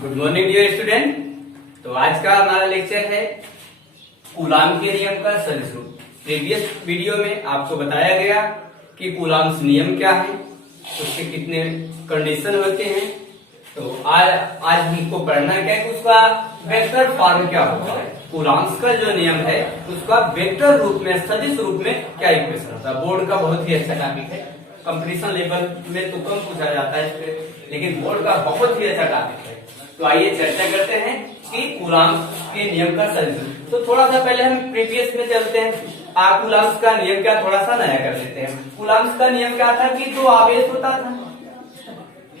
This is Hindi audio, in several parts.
Good morning dear student. तो आज का हमारा लेक्चर है कूलाम के नियम का सदस्वरूप। प्रीवियस वीडियो में आपको बताया गया कि कूलाम्स नियम क्या है, उसके कितने कंडीशन होते हैं। तो आज हमको पढ़ना क्या है कि उसका वेक्टर फॉर्म क्या होता है। कूलाम्स का जो नियम है उसका वेक्टर रूप में, सदिश रूप में क्या इक्वेशन होता है। बोर्ड का बहुत ही अच्छा टॉपिक है, कंपटीशन लेवल में तो कम पूछा जाता है इस पे, लेकिन बोर्ड का बहुत ही अच्छा टॉपिक है। तो आइए चर्चा करते हैं कि कूलाम्स के नियम का सदस्वरूप। तो थोड़ा सा पहले हम प्रीवियस में चलते हैं। कूलाम्स का नियम क्या, थोड़ा सा नया कर लेते हैं। कूलाम्स का नियम क्या था कि जो आवेश होता था,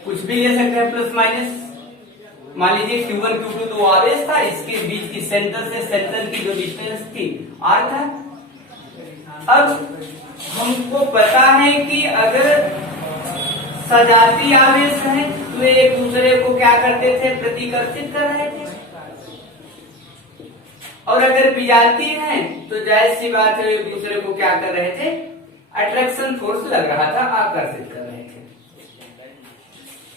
कुछ भी ले सकते हैं प्लस माइनस। मान लीजिए Q1 Q2 तो आवेश था, इसके बीच की सेंटर से सेंटर की जो डिस्टेंस थी R था। अब हमको पता है कि अगर सजाती आवेश है तो एक दूसरे को क्या करते थे, प्रतिकर्षित कर रहे थे। और अगर विजाती है तो जाहिर सी बात है एक दूसरे को क्या कर रहे थे, अट्रैक्शन फोर्स लग रहा था, आकर्षित कर रहे थे।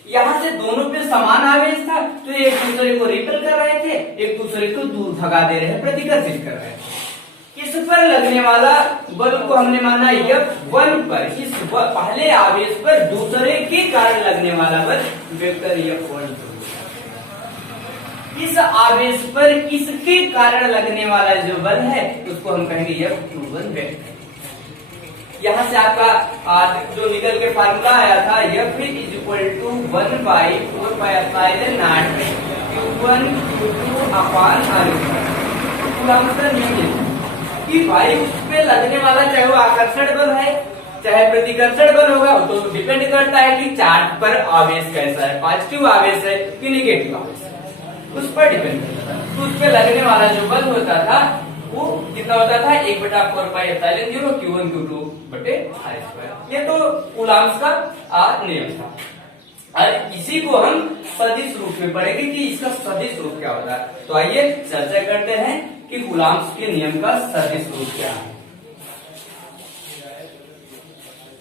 यहां से दोनों पे समान आवेश था तो एक दूसरे को रिपेल कर रहे थे, एक दूसरे को दूर भगा दे रहे, प्रतिकर्षित कर रहे थे। इस पर लगने वाला बल को हमने माना F1 पर, इस पहले आवेश पर दूसरे के कारण लगने वाला बल वेक्टर F1। इस आवेश पर इसके कारण लगने वाला जो बल है उसको हम कहेंगे F21 वेक्टर। यहाँ से आपका जो निकल के फार्मूला आया था F is equal to 1/4πε0 Q1 Q2 upon R। कि भाई उस पे लगने वाला चाहे वो आकर्षण बल है चाहे प्रतिकर्षण बल होगा, तो डिपेंड करता है कि चार्ट पर आवेश कैसा है, पॉजिटिव आवेश है कि नेगेटिव आवेश है, उस पर डिपेंड करता है। तो उस पे लगने वाला जो बल होता था वो कितना होता था, 1/4πε0 Q1 Q2 बटे R²। ये तो कूलाम्स का नियम था। और इसी को हम सदिश रूप में पढ़ेंगे कि इसका सदिश रूप क्या होता है। तो आइए चर्चा करते हैं कि कूलाम्स के नियम का सदिश रूप क्या है।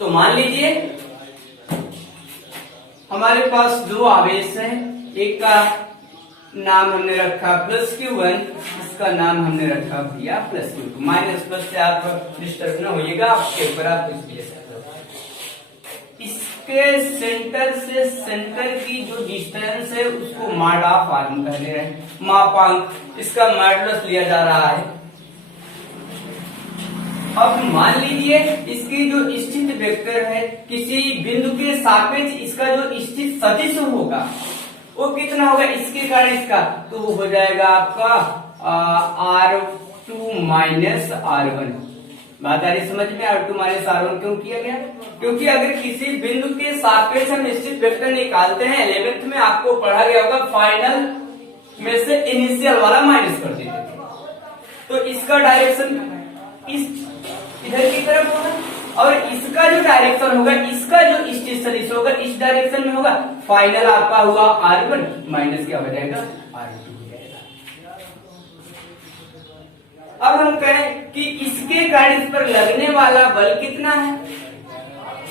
तो मान लीजिए हमारे पास दो आवेश हैं, एक का नाम हमने रखा +Q1, इसका नाम हमने रखा भैया +Q2। माइनस प्लस से आप डिस्टर्ब न होइएगा, आपके ऊपर आप कुछ भी ले सकते हो। इसके सेंटर से सेंटर की जो डिस्टेंस है उसको मॉड ऑफ आर्म कह रहे हैं, मापांक, इसका मॉडुलस लिया जा रहा है। अब मान लीजिए इसकी जो स्थित वेक्टर है किसी बिंदु के सापेक्ष इसका जो स्थित सदिश होगा वो कितना होगा, इसके कारण इसका, तो वो हो जाएगा आपका R2 माइनस R1। बात आ रही समझ में? R2 माइनस R1 क्यों किया गया? क्योंकि अगर किसी बिंदु के सापेक्ष हम निश्चित वेक्टर निकालते हैं, 11th में आपको पढ़ा गया होगा, फाइनल में से इनिशियल वाला माइनस कर देते थे, तो इसका डायरेक्शन इस इधर की तरफ होगा और इसका जो डायरेक्शन होगा, इसका जो स्थित सदिश होगा इस डायरेक्शन में होगा। फाइनल आपका हुआ R1 माइनस क्या हो जाएगा, R2 हो जाएगा। अब हम कहें कि इसके कारण इस पर लगने वाला बल कितना है,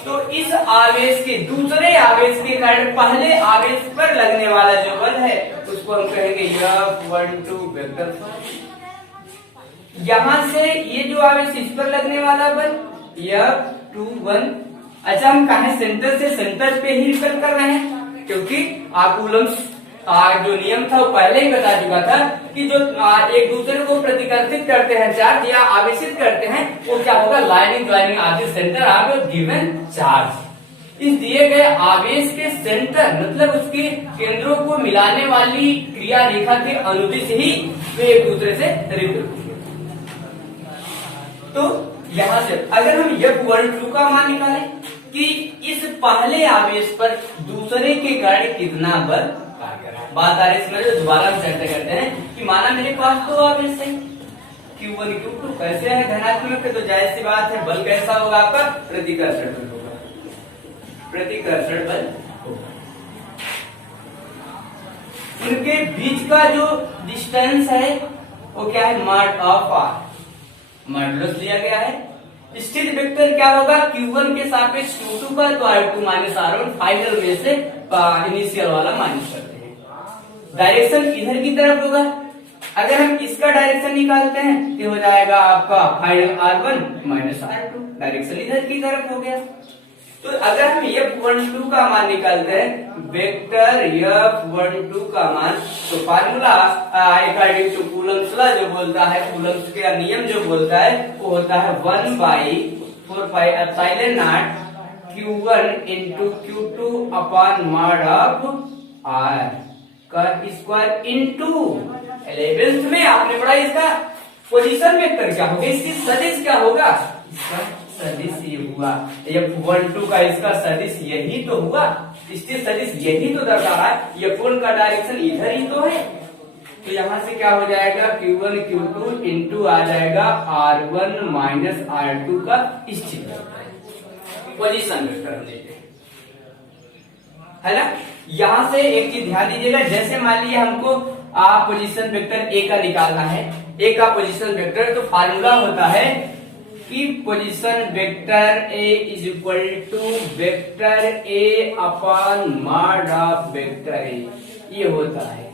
तो इस आवेश के दूसरे आवेश के कारण पहले आवेश पर लगने वाला जो बल है उसको हम कहेंगे F12 वेक्टर। यहां से ये जो आवेश इस पर लगने वाला बल F21। अच्छा, हम कहें सेंटर से सेंटर पे ही रिपेल कर रहे हैं, क्योंकि कूलम्स जो नियम था वो पहले ही बता चुका था कि जो एक दूसरे को प्रतिकर्षित करते हैं चार्ज या आवेशित करते हैं वो क्या होगा, लाइनिंग ज्वाइनिंग आदि सेंटर ऑफ गिवन चार्ज। इस दिए गए आवेश के सेंटर मतलब उसके केंद्रों को मिलाने वाली क्रिया रेखा के अनुदिश ही वे एक दूसरे से रिपेल होंगे। तो यहां से अगर हम F12 का मान निकालें कि इस पहले आवेश पर दूसरे के कारण कितना बल कार्य कर रहा है, बात आ रही समझ। दोबारा हम चर्चा करते हैं कि माना मेरे पास दो आवेश है Q1 Q2, कैसे है, धनात्मक है, तो जाहिर सी बात है बल कैसा होगा आपका, प्रतिकर्षण बल होगा, प्रतिकर्षण बल होगा। उनके बीच का जो डिस्टेंस है वो क्या है, मॉड ऑफ आर, मॉडुलस लिया गया है। स्थित वेक्टर क्या होगा, Q1 के सापेक्ष Q2 का, तो R2 माइनस R1 फाइनल में से इनिशियल वाला माइनस करते हैं। डायरेक्शन इधर की तरफ होगा। अगर हम इसका डायरेक्शन निकालते हैं तो हो जाएगा आपका final R1 minus R2, direction इधर की तरफ हो गया। तो अगर हम F12 का मान निकालते हैं, वेक्टर F12 का मान, तो formula according to Coulomb's law जो बोलता है, कूलम्स का नियम जो बोलता है, वो होता है 1/4πε0 Q1 into Q2 upon mod of R का स्क्वायर इंटू 11th में आपने पढ़ा इसका पोजीशन वेक्टर क्या होगा, इसकी सदिश क्या होगा, इसका सदिश ये हुआ। F12 का इसका सदिश यही तो हुआ, इसकी सदिश यही तो दर्शा रहा है। F1 का डायरेक्शन इधर ही तो है, तो यहां से क्या हो जाएगा, Q1 Q2 इंटू आ जाएगा R1 माइनस R2 का स्थित पोजीशन वेक्टर हम लेते हैं, है ना। यहां से एक चीज ध्यान दीजिएगा, जैसे मान लीजिए हमको पोजीशन वेक्टर ए का निकालना है, ए का पोजीशन वेक्टर, तो फार्मूला होता है कि position vector A is equal to vector A upon mod of vector A, ये होता है।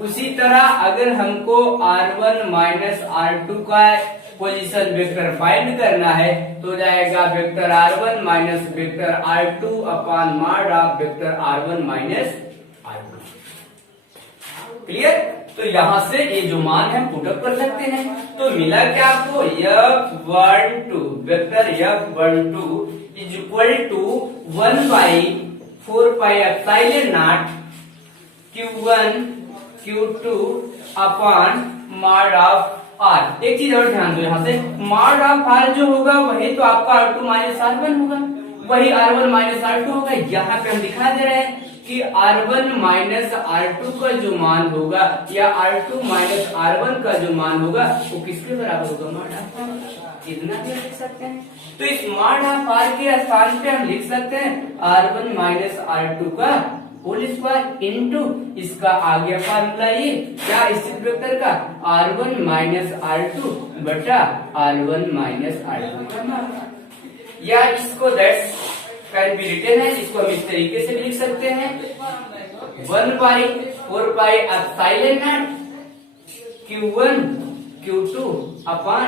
उसी तरह अगर हमको R1 माइनस R2 का पोजीशन वेक्टर फाइंड करना है तो जाएगा vector R1 minus vector R2 upon mod of vector R1 minus R2। Clear. तो यहां से ये जो मान है पुटअप कर सकते हैं। तो मिला क्या आपको, F12 vector F12 is equal to 1/4πε0 Q1 Q2 upon mod of R। एक चीज और ध्यान दो, यहाँ से मॉड ऑफ R जो होगा वही तो आपका R2 माइनस R1 होगा, वही R1 माइनस R2 होगा। यहाँ पे हम दिखा दे रहे हैं कि R1 माइनस R2 का जो मान होगा या R2 माइनस R1 का जो मान होगा वो किसके बराबर होगा, मॉड ऑफ R। इतना भी लिख सकते हैं। तो इस मॉड ऑफ R के स्थान पे हम लिख सकते हैं R1 माइनस R2 का होल स्क्वायर इंटू इसका आ गया फार्मूला ये क्या, स्थित वेक्टर का R1 माइनस R2 बटा R1 माइनस R2 का मान, या इसको दैट्स कैन बी रिटन है, इसको हम इस तरीके से भी लिख सकते हैं 1/4πε0 Q1 Q2 upon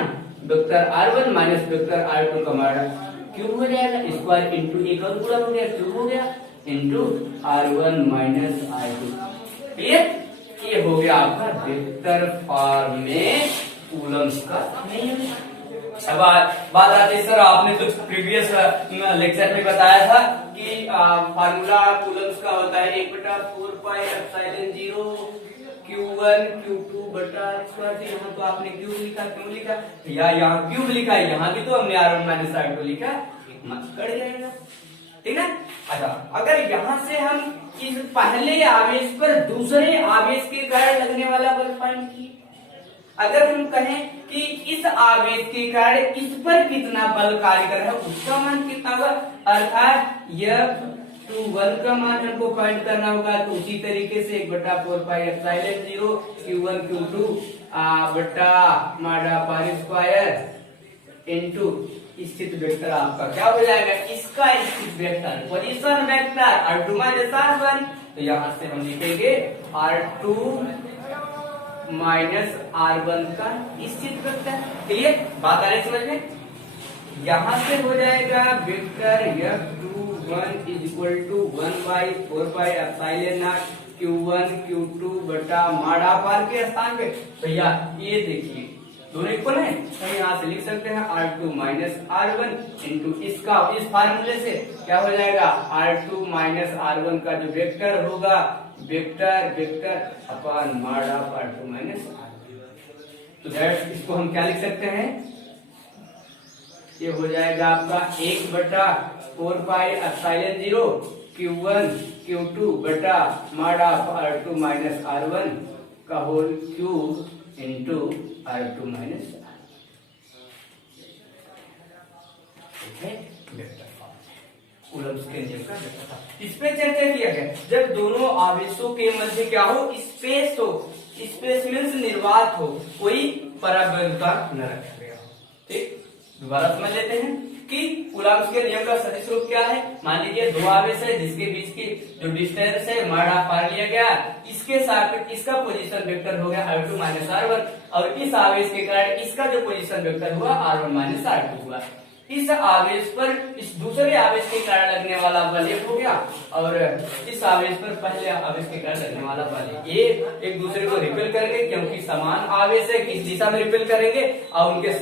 vector R1 minus vector R2 का मान क्यूब हो जाएगा, स्क्वायर इंटू एक और पूरा हो गया, क्यूब हो गया into R1 minus R2। Clear. ये हो गया आपका वेक्टर फॉर्म में कूलम्स का नियम। अब बात आती है, सर आपने तो प्रीवियस लेक्चर में बताया था कि फार्मूला कूलम्स का होता है 1/4πε0 Q1 Q2 बटा स्क्वायर। यहाँ तो आपने क्यूब लिखा, क्यों लिखा, या यहाँ क्यूब लिखा, यहाँ भी तो हमने R1 माइनस R2 लिखा, कट जाएगा, ठीक है। अच्छा, अगर यहाँ से हम इस पहले आवेश पर दूसरे आवेश के कारण लगने वाला बल फाइंड किए, अगर हम कहें कि इस आवेश के कारण इस पर कितना बल कार्य कर रहा है उसका मान कितना होगा, अर्थात F21 का मान हमको फाइंड करना होगा। तो उसी तरीके से 1/4πε0 Q1 Q2 बटा mod of R square into स्थित वेक्टर आपका क्या हो जाएगा, इसका स्थित vector position vector R2 minus R1। तो यहां से हम लिखेंगे R2 माइनस R1 का स्थित वेक्टर। क्लियर, बात आ रही समझ में। यहां से हो जाएगा vector F21 is equal to 1/4πε0 Q1 Q2 बटा मॉड ऑफ R के स्थान पे। भैया ये देखिए दोनों इक्वल है, हम यहाँ से लिख सकते हैं R2 माइनस R1 इंटू इसका इस फार्मूले से क्या हो जाएगा, R2 माइनस R1 का जो वेक्टर होगा vector vector upon mod of R2 minus R1। तो दैट्स इसको हम क्या लिख सकते हैं, ये हो जाएगा आपका 1/4πε0 Q1 Q2 बटा mod of R2 minus R1 का whole cube into R2 minus Coulomb's के नियम का वेक्टर फॉर्म। इस पे चर्चा किया गया, जब दोनों आवेशों के मध्य क्या हो, स्पेस हो, स्पेस मीन्स निर्वात हो, कोई पराबलता न रखा गया हो। ठीक, दोबारा समझ लेते हैं कि कूलम्ब के नियम का सदिश रूप क्या है? मान लीजिए दो आवेश है जिसके बीच की जो डिस्टेंस है मॉड ऑफ r लिया गया, इसके सापेक्ष इसका पोजीशन वेक्टर हो गया r2 माइनस r1 और इस आवेश के कारण इसका जो पोजीशन वेक्टर हुआ r1 माइनस r2 हुआ। इस आवेश पर इस दूसरे आवेश के कारण लगने वाला बल एक हो गया और इस आवेश पर पहले आवेश के कारण लगने वाला बल ये एक दूसरे को रिपेल करेंगे क्योंकि समान आवेश है, किस दिशा में रिपेल करेंगे और उनके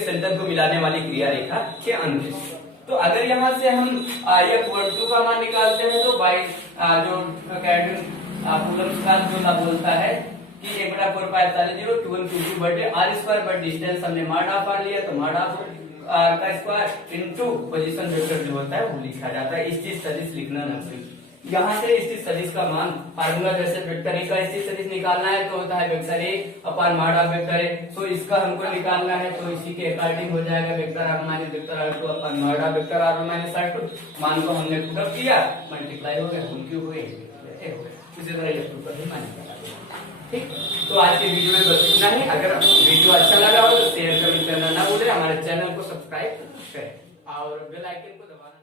सेंटर को मिलाने वाली क्रिया रेखा के अनुदिश। तो अगर यहाँ से हम F12 का मान निकालते हैं तो बाई जो कूलम्ब का जो ला बोलता है कि 1/4 Q1 Q2 बटे r स्क्वायर बट डिस्टेंस हमने मॉड ऑफ r लिया तो मॉड ऑफ r का स्क्वायर इनटू पोजीशन वेक्टर जो होता है वो लिखा जाता है। स्थित सदिश लिखना न भूलें। यहाँ से स्थित सदिश का मान फार्मूला जैसे वेक्टर ए का स्थित सदिश निकालना है तो होता है vector A upon mod of vector ए। तो इसका हमको निकालना है तो इसी के अकॉर्डिंग हो जाएगा vector r minus vector r2 upon mod of vector r1 minus r2। मान को हमने पुट किया, मल्टीप्लाई हो गया, होल क्यूब हो गया। इसी तरह F2 पर भी मान निकाला। ठीक, तो आज के वीडियो में बस इतना ही। अगर वीडियो अच्छा लगा हो तो शेयर कमेंट करना ना भूलें, हमारे चैनल को सब्सक्राइब करें और बेल आइकन को दबाना